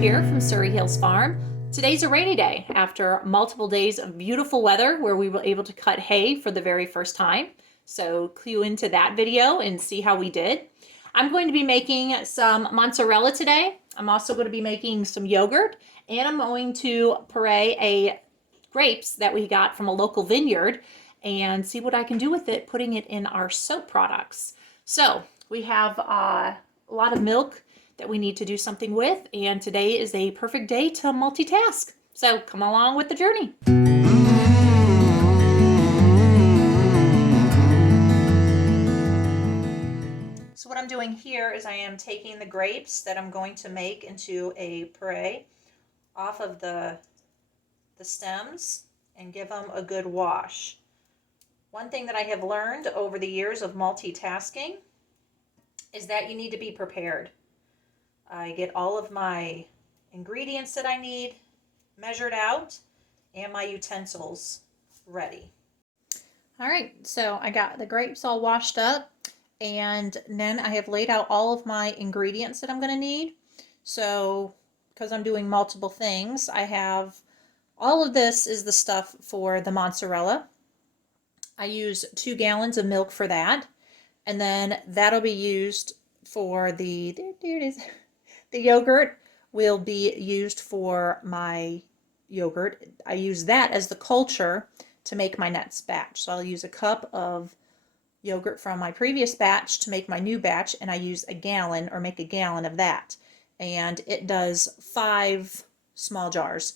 here from Surrey Hills Farm. Today's a rainy day after multiple days of beautiful weather where we were able to cut hay for the very first time. So cue into that video and see how we did. I'm going to be making some mozzarella today. I'm also going to be making some yogurt, and I'm going to puree grapes that we got from a local vineyard and see what I can do with it, putting it in our soap products. So we have a lot of milk that we need to do something with, and today is a perfect day to multitask. So come along with the journey. So what I'm doing here is I am taking the grapes that I'm going to make into a puree off of the stems and give them a good wash. One thing that I have learned over the years of multitasking is that you need to be prepared. I get all of my ingredients that I need measured out and my utensils ready. All right, so I got the grapes all washed up, and then I have laid out all of my ingredients that I'm going to need. So because I'm doing multiple things, I have all of this is the stuff for the mozzarella. I use 2 gallons of milk for that, and then that'll be used for there it is. The yogurt will be used for my yogurt. I use that as the culture to make my next batch. So I'll use a cup of yogurt from my previous batch to make my new batch, and I use a gallon or make a gallon of that. And it does 5 small jars,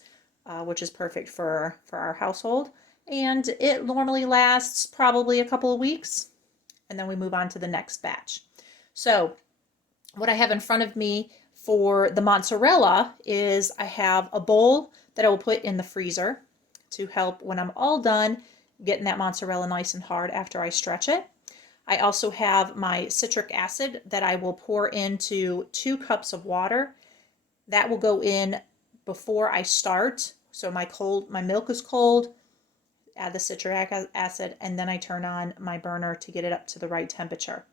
which is perfect for our household. And it normally lasts probably a couple of weeks, and then we move on to the next batch. So what I have in front of me for the mozzarella is I have a bowl that I will put in the freezer to help when I'm all done getting that mozzarella nice and hard after I stretch it. I also have my citric acid that I will pour into 2 cups of water. That will go in before I start. So my milk is cold, add the citric acid, and then I turn on my burner to get it up to the right temperature.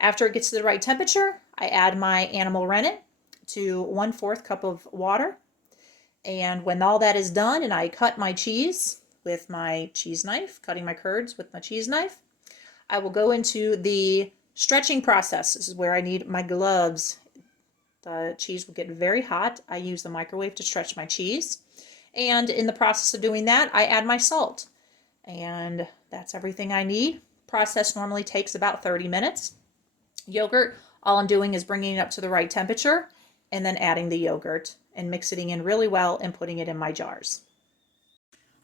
After it gets to the right temperature, I add my animal rennet to 1/4 cup of water. And when all that is done and I cut my cheese with my cheese knife, cutting my curds with my cheese knife, I will go into the stretching process. This is where I need my gloves. The cheese will get very hot. I use the microwave to stretch my cheese. And in the process of doing that, I add my salt. And that's everything I need. Process normally takes about 30 minutes. Yogurt, all I'm doing is bringing it up to the right temperature and then adding the yogurt and mixing it in really well and putting it in my jars.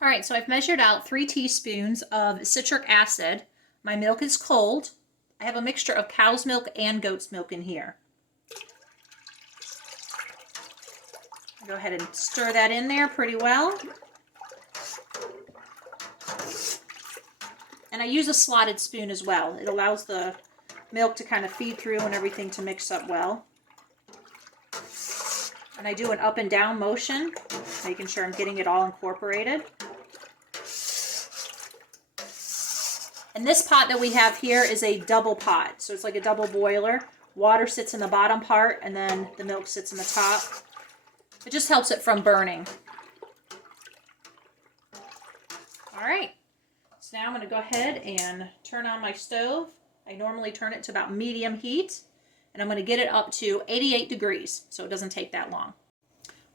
All right, so I've measured out 3 teaspoons of citric acid. My milk is cold. I have a mixture of cow's milk and goat's milk in here. I'll go ahead and stir that in there pretty well. And I use a slotted spoon as well. It allows the milk to kind of feed through and everything to mix up well. And I do an up and down motion, making sure I'm getting it all incorporated. And this pot that we have here is a double pot. So it's like a double boiler. Water sits in the bottom part and then the milk sits in the top. It just helps it from burning. All right. So now I'm going to go ahead and turn on my stove. I normally turn it to about medium heat, and I'm going to get it up to 88 degrees, so it doesn't take that long.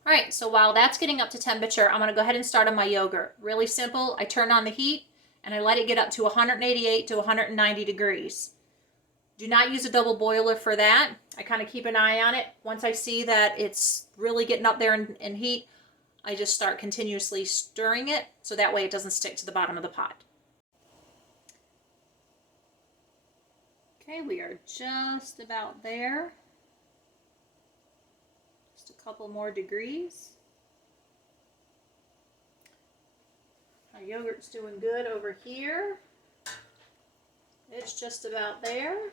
All right, so while that's getting up to temperature, I'm going to go ahead and start on my yogurt. Really simple. I turn on the heat, and I let it get up to 188 to 190 degrees. Do not use a double boiler for that. I kind of keep an eye on it. Once I see that it's really getting up there in heat, I just start continuously stirring it, so that way it doesn't stick to the bottom of the pot. Okay, we are just about there. Just a couple more degrees. Our yogurt's doing good over here. It's just about there.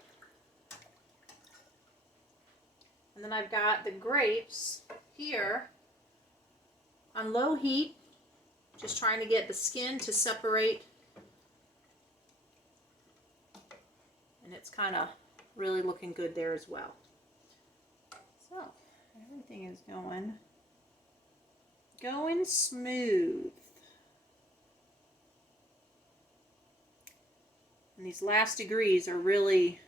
And then I've got the grapes here on low heat, just trying to get the skin to separate. And it's kind of really looking good there as well. So everything is going going smooth. And these last degrees are really,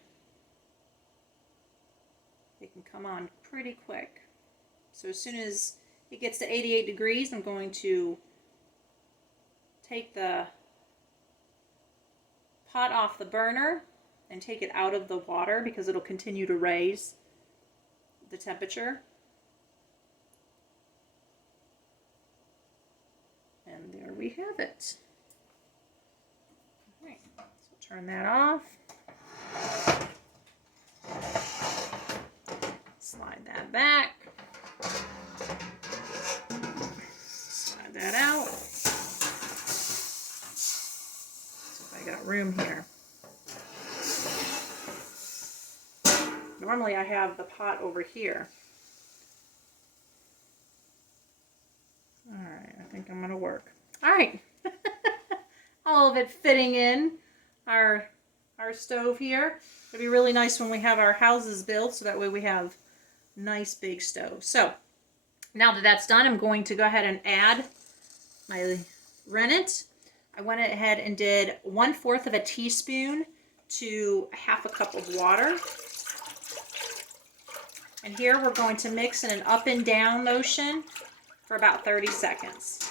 they can come on pretty quick. So as soon as it gets to 88 degrees, I'm going to take the pot off the burner and take it out of the water because it'll continue to raise the temperature. And there we have it. All right, so turn that off. Slide that back. Slide that out. So if I got room here. Normally I have the pot over here. Alright, I think I'm going to work. Alright, all of it fitting in our stove here. It'll be really nice when we have our houses built, so that way we have nice big stoves. So, now that that's done, I'm going to go ahead and add my rennet. I went ahead and did 1/4 of a teaspoon to 1/2 cup of water. And here we're going to mix in an up and down motion for about 30 seconds.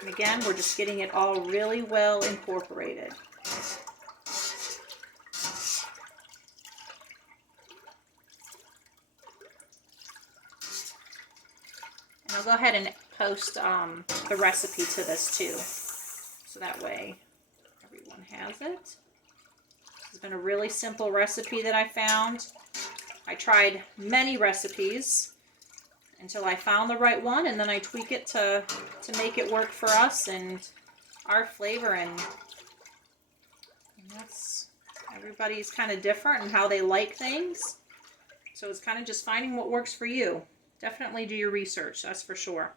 And again, we're just getting it all really well incorporated. And I'll go ahead and post the recipe to this too, so that way everyone has it. This has been a really simple recipe that I found. I tried many recipes until I found the right one, and then I tweak it to make it work for us and our flavor. And that's, everybody's kind of different in how they like things, so it's kind of just finding what works for you. Definitely do your research, that's for sure.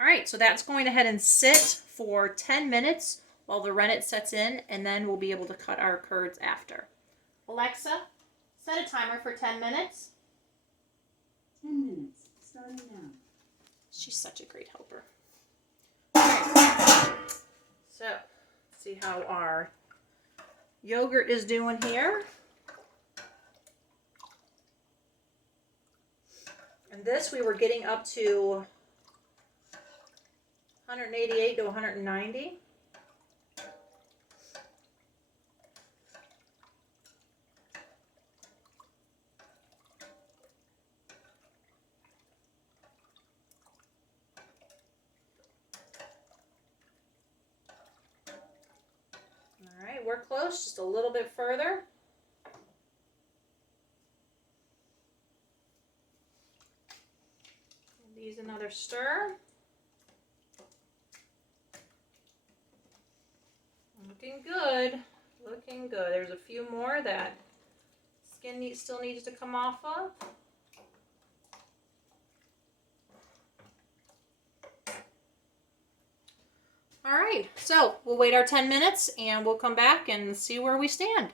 All right, so that's going ahead and sit for 10 minutes while the rennet sets in, and then we'll be able to cut our curds after. Alexa, set a timer for 10 minutes. 10 minutes, starting now. She's such a great helper. All right, so let's see how our yogurt is doing here. And this we were getting up to 188 to 190. All right, we're close, just a little bit further. Give these another stir. Looking good, looking good. There's a few more that skin still needs to come off of. All right, so we'll wait our 10 minutes and we'll come back and see where we stand.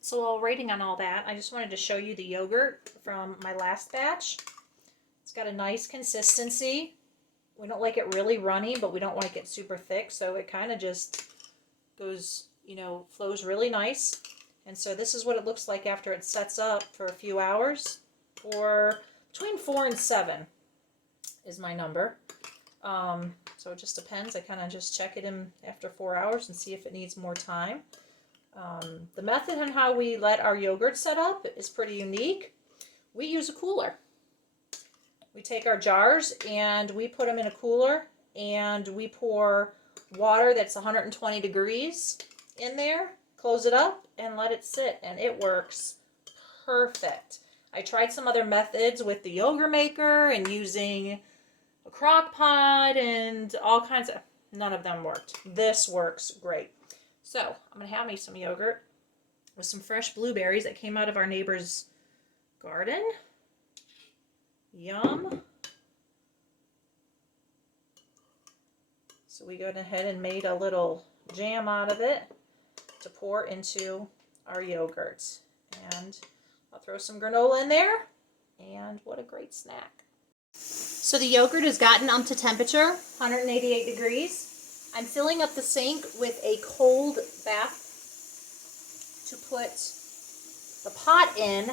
So while waiting on all that, I just wanted to show you the yogurt from my last batch. It's got a nice consistency. We don't like it really runny, but we don't like it super thick, so it kind of just goes, flows really nice. And so this is what it looks like after it sets up for a few hours. For between 4 and 7 is my number. So it just depends. I kind of just check it in after 4 hours and see if it needs more time. The method on how we let our yogurt set up is pretty unique. We use a cooler. We take our jars and we put them in a cooler, and we pour water that's 120 degrees in there, close it up, and let it sit, and it works perfect. I tried some other methods with the yogurt maker and using a crock pot and all kinds of, none of them worked. This works great. So I'm going to have me some yogurt with some fresh blueberries that came out of our neighbor's garden. Yum. So we went ahead and made a little jam out of it to pour into our yogurt. And I'll throw some granola in there. And what a great snack. So the yogurt has gotten up to temperature, 188 degrees. I'm filling up the sink with a cold bath to put the pot in.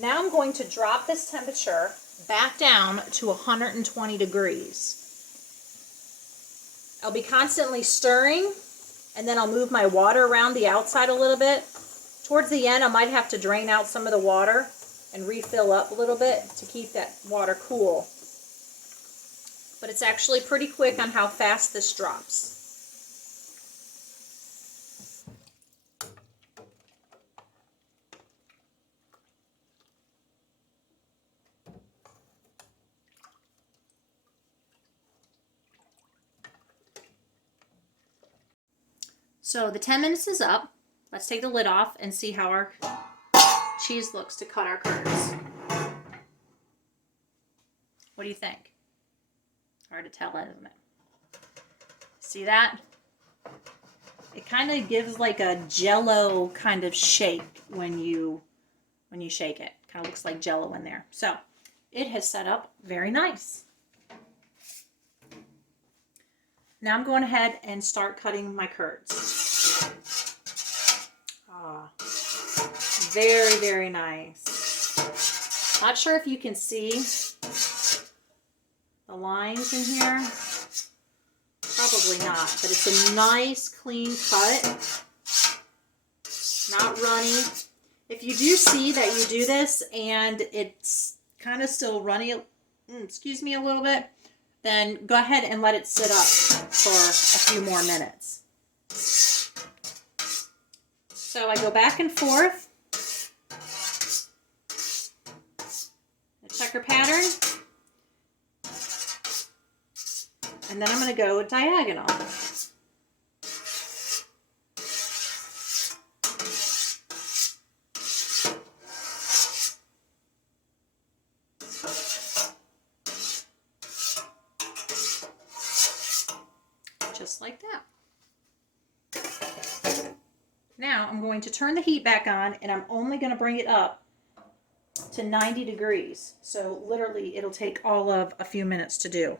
Now I'm going to drop this temperature back down to 120 degrees. I'll be constantly stirring, and then I'll move my water around the outside a little bit. Towards the end, I might have to drain out some of the water and refill up a little bit to keep that water cool. But it's actually pretty quick on how fast this drops. So the 10 minutes is up. Let's take the lid off and see how our cheese looks to cut our curds. What do you think? Hard to tell, isn't it? See that? It kind of gives like a jello kind of shake when you shake it. Kind of looks like jello in there. So it has set up very nice. Now I'm going ahead and start cutting my curds. Ah, very, very nice. Not sure if you can see the lines in here. Probably not, but it's a nice clean cut. Not runny. If you do see that you do this and it's kind of still runny, excuse me, a little bit, then go ahead and let it sit up for a few more minutes. So I go back and forth. A checker pattern. And then I'm going to go diagonal. Just like that. Now I'm going to turn the heat back on, and I'm only going to bring it up to 90 degrees. So literally it'll take all of a few minutes to do.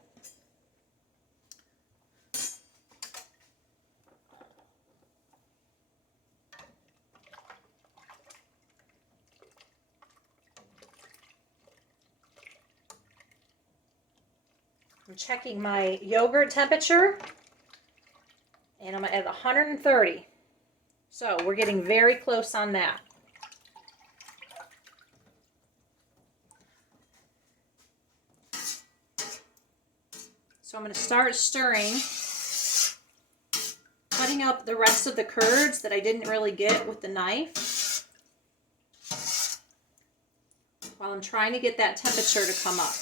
I'm checking my yogurt temperature, and I'm at 130. So we're getting very close on that. So I'm going to start stirring, cutting up the rest of the curds that I didn't really get with the knife, while I'm trying to get that temperature to come up.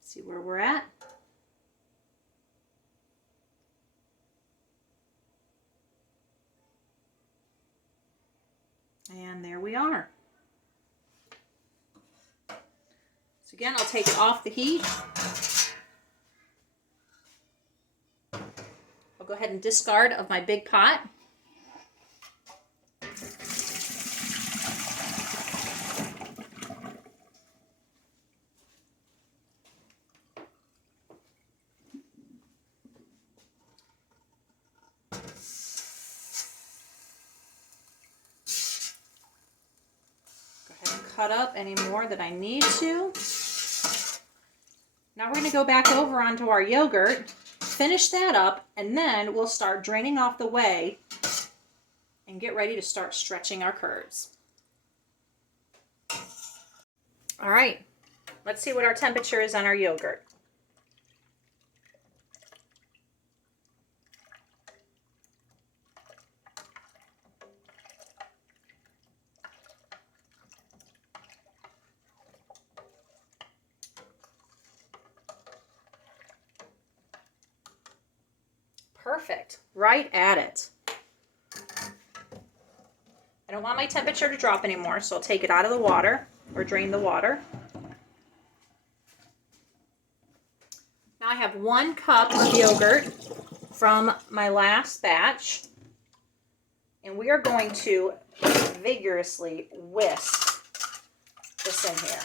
See where we're at. And there we are. So again, I'll take it off the heat. I'll go ahead and discard of my big pot. Cut up any more that I need to. Now we're going to go back over onto our yogurt, finish that up, and then we'll start draining off the whey and get ready to start stretching our curds. All right, let's see what our temperature is on our yogurt. Perfect. Right at it. I don't want my temperature to drop anymore, so I'll take it out of the water or drain the water. Now I have 1 cup of yogurt from my last batch, and we are going to vigorously whisk this in here.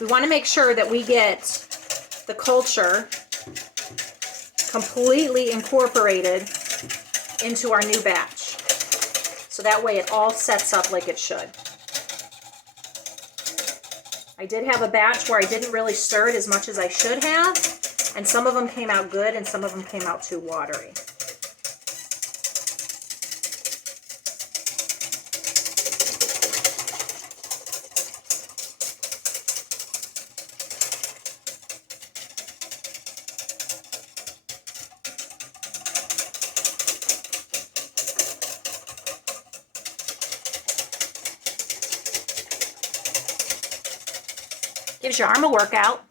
We want to make sure that we get the culture completely incorporated into our new batch. So that way it all sets up like it should. I did have a batch where I didn't really stir it as much as I should have, and some of them came out good and some of them came out too watery. Gives your arm a workout.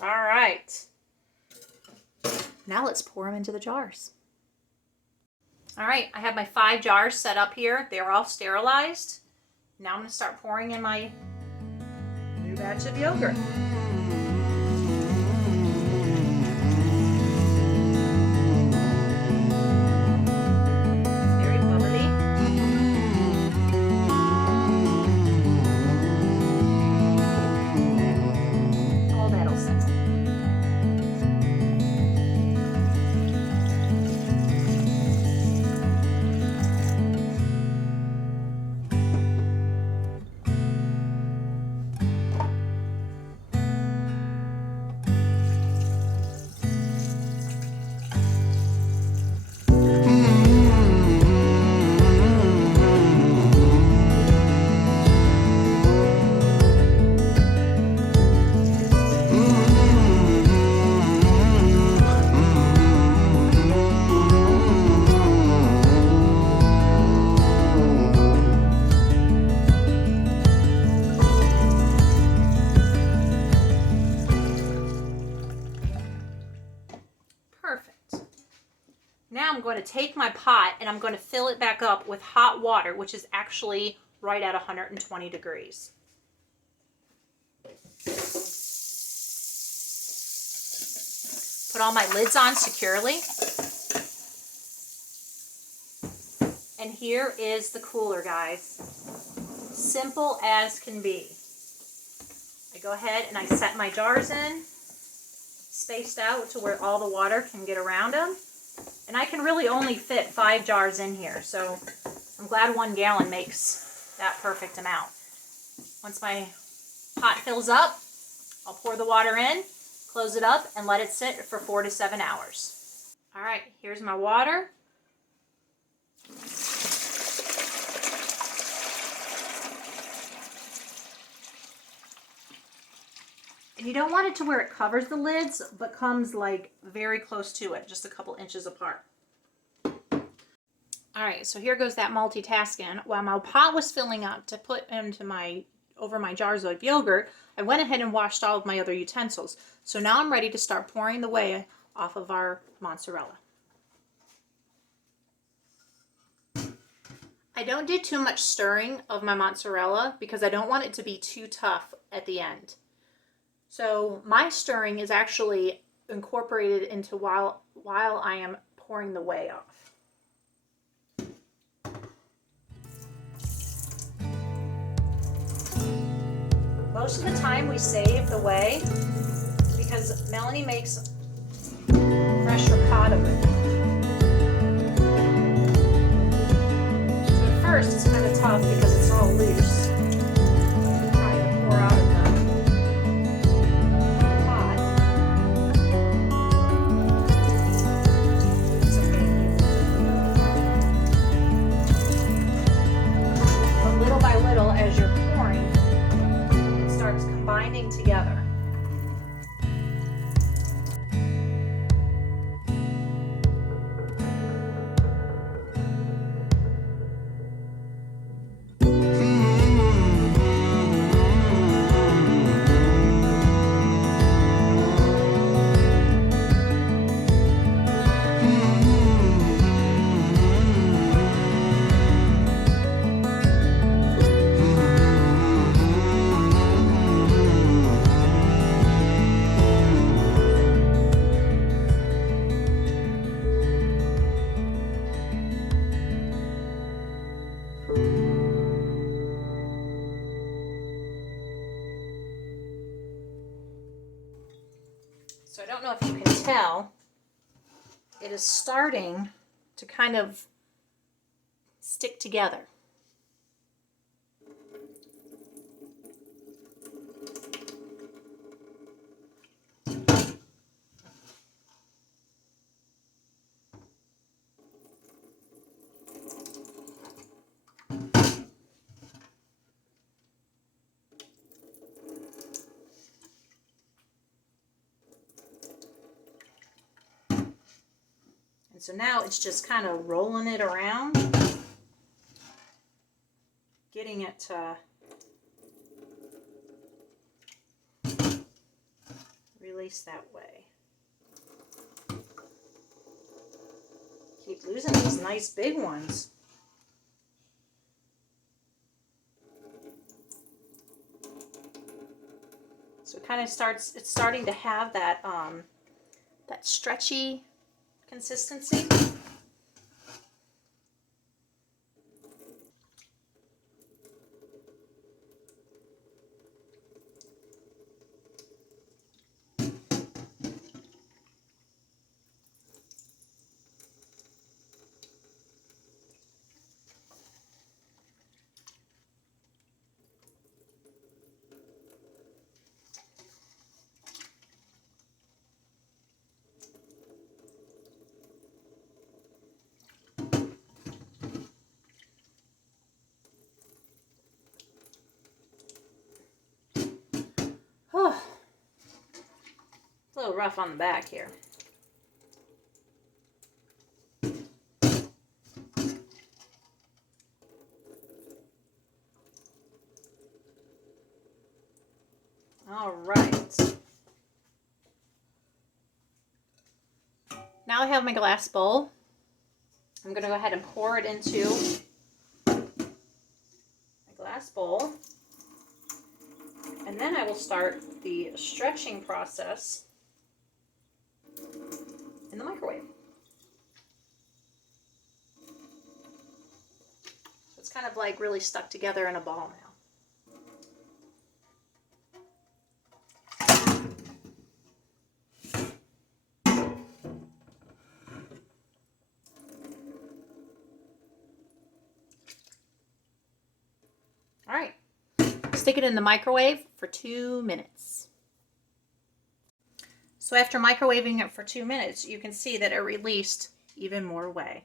All right. Now let's pour them into the jars. All right, I have my 5 jars set up here. They're all sterilized. Now I'm going to start pouring in my new batch of yogurt. Now I'm going to take my pot and I'm going to fill it back up with hot water, which is actually right at 120 degrees. Put all my lids on securely. And here is the cooler, guys. Simple as can be. I go ahead and I set my jars in, spaced out to where all the water can get around them. And I can really only fit 5 jars in here, so I'm glad 1 gallon makes that perfect amount. Once my pot fills up, I'll pour the water in, close it up, and let it sit for 4 to 7 hours. All right, here's my water. And you don't want it to where it covers the lids, but comes like very close to it, just a couple inches apart. All right, so here goes that multitasking. While my pot was filling up to put into over my jars of yogurt, I went ahead and washed all of my other utensils. So now I'm ready to start pouring the whey off of our mozzarella. I don't do too much stirring of my mozzarella because I don't want it to be too tough at the end. So my stirring is actually incorporated into while I am pouring the whey off. Most of the time we save the whey because Melanie makes fresh ricotta with it. So at first it's kind of tough because it's all loose. Trying to pour out of the pot. It's okay. But little by little, as you're pouring, it starts is starting to kind of stick together. So now it's just kind of rolling it around, getting it to release that way. Keep losing these nice big ones. So it kind of starts, it's starting to have that, that stretchy consistency. Oh, a little rough on the back here. All right. Now I have my glass bowl. I'm going to go ahead and pour it into my glass bowl. And then I will start the stretching process in the microwave. It's kind of like really stuck together in a ball now. All right, stick it in the microwave for 2 minutes. So after microwaving it for 2 minutes, you can see that it released even more whey.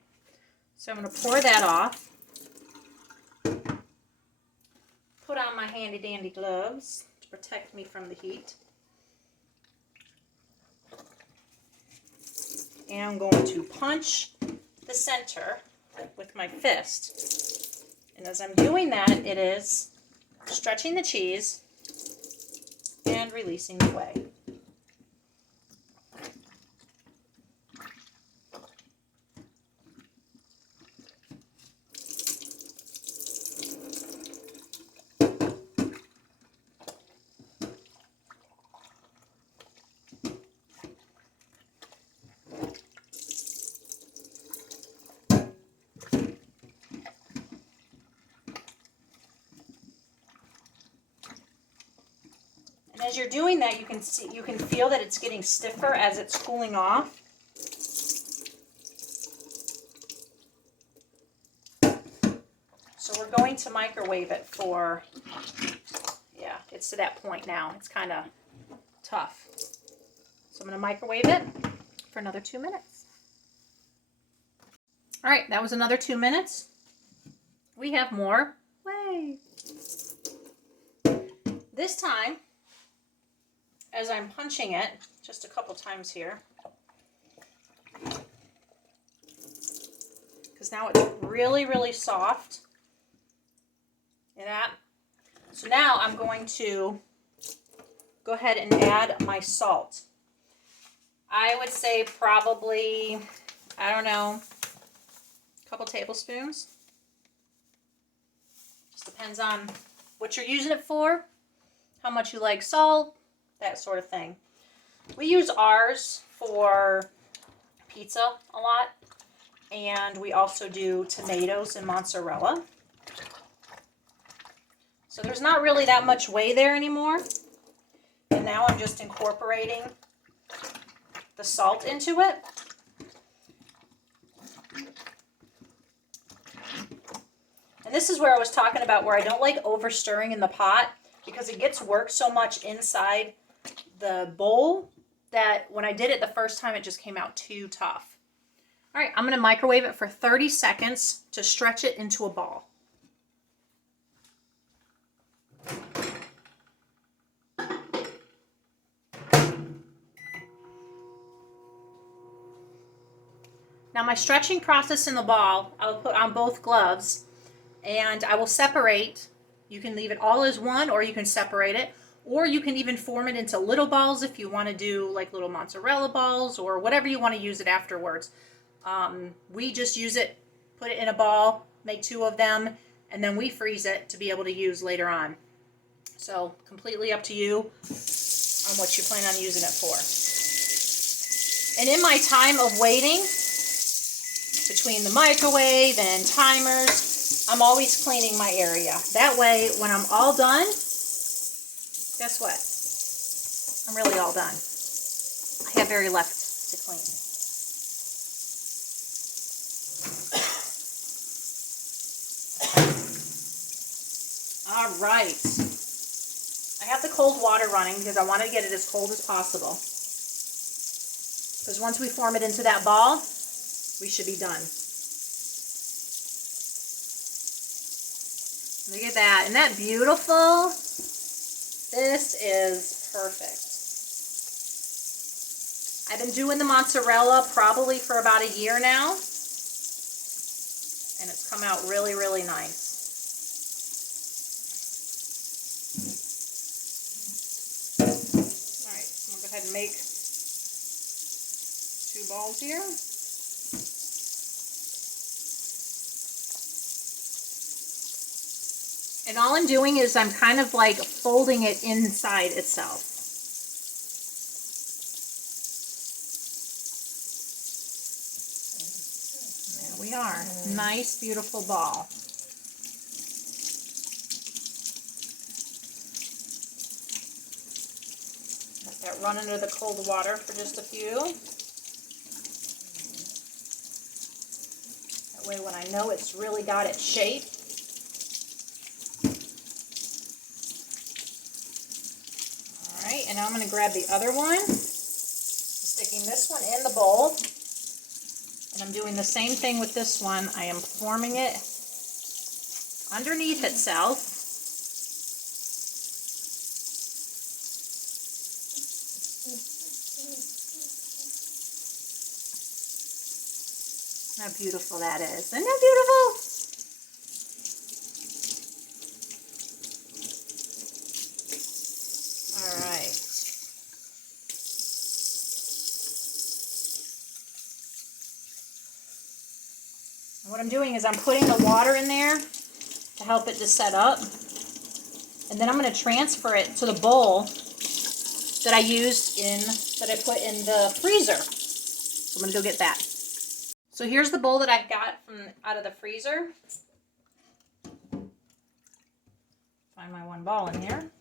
So I'm going to pour that off. Put on my handy dandy gloves to protect me from the heat. And I'm going to punch the center with my fist. And as I'm doing that, it is stretching the cheese and releasing the whey. As you're doing that, you can feel that it's getting stiffer as it's cooling off. So we're going to microwave it for, yeah, it's to that point now. It's kind of tough. So I'm going to microwave it for another 2 minutes. All right, that was another 2 minutes. We have more whey. This time, as I'm punching it, just a couple times here, because now it's really, really soft. And that. So now I'm going to go ahead and add my salt. I would say probably, I don't know, a couple tablespoons. Just depends on what you're using it for, how much you like salt, that sort of thing. We use ours for pizza a lot, and we also do tomatoes and mozzarella. So there's not really that much whey there anymore. And now I'm just incorporating the salt into it. this is where I was talking about where I don't like over stirring in the pot because it gets worked so much inside the bowl that when I did it the first time, it just came out too tough. All right, I'm gonna microwave it for 30 seconds to stretch it into a ball. Now my stretching process in the ball, I'll put on both gloves and I will separate. You can leave it all as one or you can separate it, or you can even form it into little balls if you want to do like little mozzarella balls or whatever you want to use it afterwards. We just use it, put it in a ball, make 2 of them, and then we freeze it to be able to use later on. So completely up to you on what you plan on using it for. And in my time of waiting, between the microwave and timers, I'm always cleaning my area. That way, when I'm all done, guess what? I'm really all done. I have very left to clean. All right. I have the cold water running because I want to get it as cold as possible. Because once we form it into that ball, we should be done. Look at that. Isn't that beautiful? This is perfect. I've been doing the mozzarella probably for about a year now. And it's come out really, really nice. All right, I'm going to go ahead and make 2 balls here. And all I'm doing is I'm kind of like folding it inside itself. There we are. Nice, beautiful ball. Let that run under the cold water for just a few. That way when I know it's really got its shape, and now I'm going to grab the other one, sticking this one in the bowl, and I'm doing the same thing with this one. I am forming it underneath itself. How beautiful that is. Isn't that beautiful? What I'm doing is I'm putting the water in there to help it to set up. And then I'm going to transfer it to the bowl that I put in the freezer. So I'm going to go get that. So here's the bowl that I got out of the freezer. Find my one ball in here.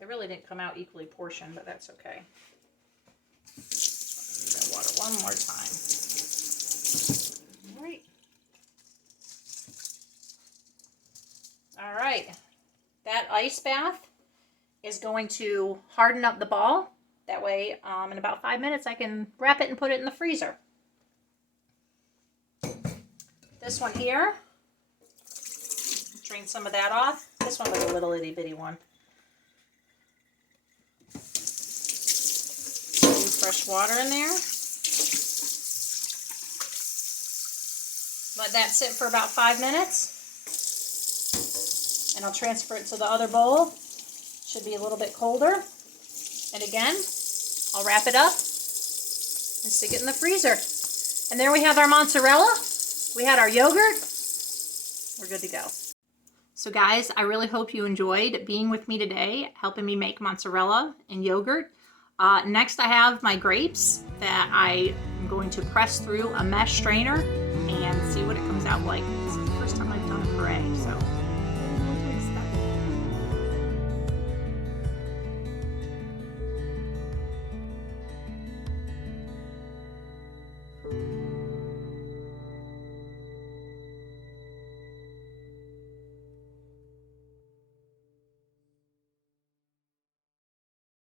They really didn't come out equally portioned, but that's okay. Water one more time. All right. All right. That ice bath is going to harden up the ball. That way, in about 5 minutes, I can wrap it and put it in the freezer. This one here, drain some of that off. This one was a little itty bitty one. Fresh water in there. Let that sit for about 5 minutes. And I'll transfer it to the other bowl. Should be a little bit colder. And again, I'll wrap it up and stick it in the freezer. And there we have our mozzarella. We had our yogurt. We're good to go. So guys, I really hope you enjoyed being with me today, helping me make mozzarella and yogurt. Next I have my grapes that I am going to press through a mesh strainer and see what it comes out like. This is the first time I've done a puree, so